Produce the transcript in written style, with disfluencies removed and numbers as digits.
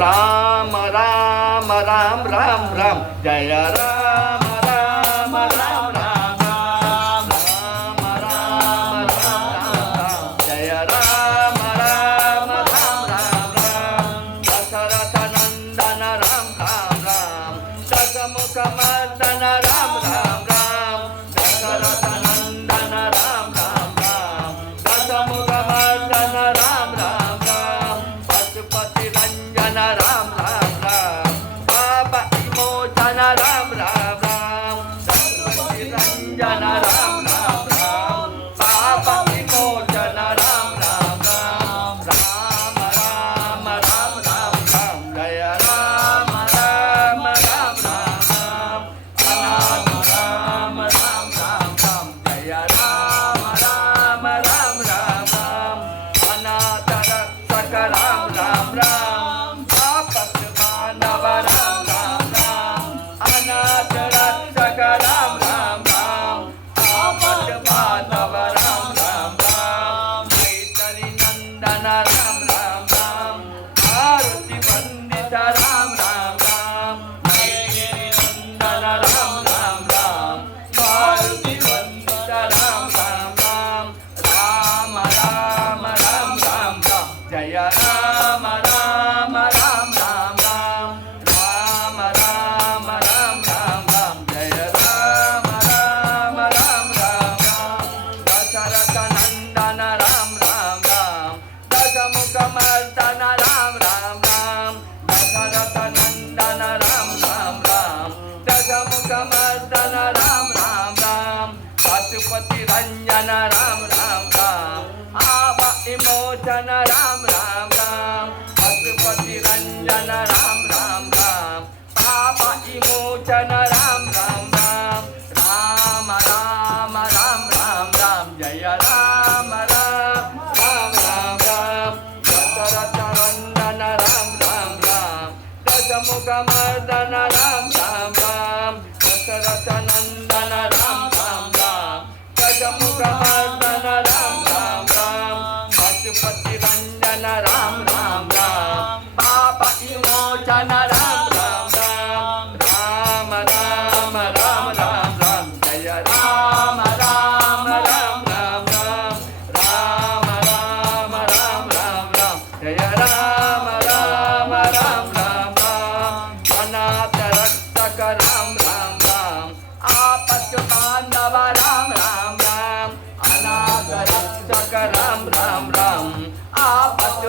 राम राम राम राम राम जय राम राम राम राम राम राम राम राम राम जय राम राम राम राम राम दशरथ नंदन राम राम राम दशमुख मर्दन राम राम राम दशरथ नंदन राम राम राम दशमुख मर्दन राम राम राम पशुपति रंजन राम राम राम पाप विमोचन राम राम राम पशुपति रंजन राम राम राम पाप विमोचन राम राम राम राम राम राम राम राम जय राम राम राम राम राम अनाथ राम राम राम राम जय राम राम राम राम राम अनाथ रक्षक राम राम राम तापस मानव राम राम राम अनाथ रक्षक राम राम राम तापस मानव राम राम राम मैत्री नंदन राम राम राम आरती वंदित राम राम राम मैत्री नंदन राम राम राम आरती वंदित राम राम राम राम राम राम राम राम जय राम राम राम राम राम राम राम राम राम राम जय राम राम राम राम राम दशरथ नंदन राम राम राम दशमुख मर्दन राम राम राम दशरथ नंदन राम राम राम दशमुख मर्दन राम राम राम पशुपति रंजन राम राम राम आप विमोचन राम राम राम पशुपति रंजन राम राम राम पाप विमोचन राम राम राम राम राम राम राम राम जय राम राम राम राम राम दशरथ नंदन राम राम राम दशमुख मर्दन राम राम राम दशरथ नंदन राम राम राम दशमुख मर्दन राम राम राम पशुपति रंजन राम राम राम पाप विमोचन राम राम राम राम राम राम राम राम जय राम राम राम राम राम राम राम राम राम राम जय राम राम राम राम राम अनाथ रक्षक राम राम राम आपस बांधव राम राम राम अनाथ रक्षक राम राम राम आपस